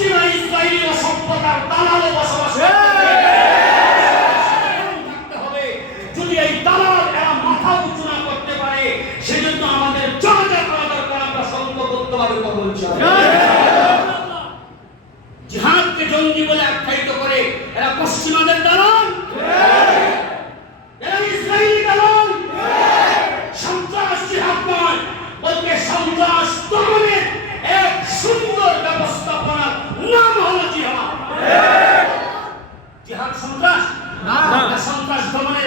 পশ্চিমা ইসরায়েলি সভ্যতার দালালে বসবাস থাকতে হবে। যদি এই দালাল এরা মাথা উঁচু না করতে পারে সেজন্য আমাদের করা দরকার আমরা। জিহাদকে জঙ্গি বলে আখ্যায়িত করে এরা পশ্চিমাদের দালাল এরা ইসরায়েলি দালাল সন্ত্রাস জিহাদ নয় বলতে সন্ত্রাস দমনের এক সুন্দর ব্যবস্থাপনার নাম হলো জিহাদ জিহাদ সন্ত্রাস না। না সন্ত্রাস দমনের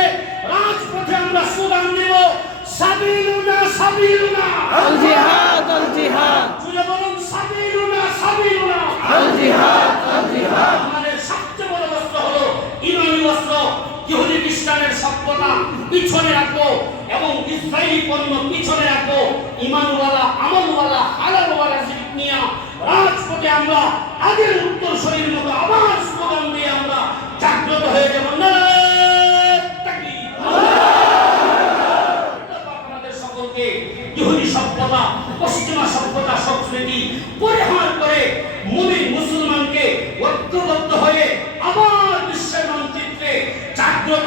রাজপথে আমরা স্লোগান দেব সাবিলুনা সাবিলুনা। আল জিহাদ আল জিহাদ। জুড়ে বলুন সাবিলুনা সাবিলুনা। আল জিহাদ আল জিহাদ। আমাদের সবচেয়ে বড় অস্ত্র হলো ইমানি অস্ত্র ইহুদি খ্রিস্টানের সভ্যতা পিছনে রাখব এবং ইসরায়েলি পণ্য পিছনে রাখব। ইমানওয়ালা আমলওয়ালা হালালওয়ালা জিনিস নিয়ে রাজপথে আমরা আগের উত্তর শরীর মতো আবার স্লোগান দিয়ে আমরা সভ্যতা পশ্চিমা সভ্যতা সংস্কৃতি পরিহার করে মুমিন মুসলমানকে ঐক্যবদ্ধ হয়ে আবার বিশ্বের মানচিত্রে জাগ্রত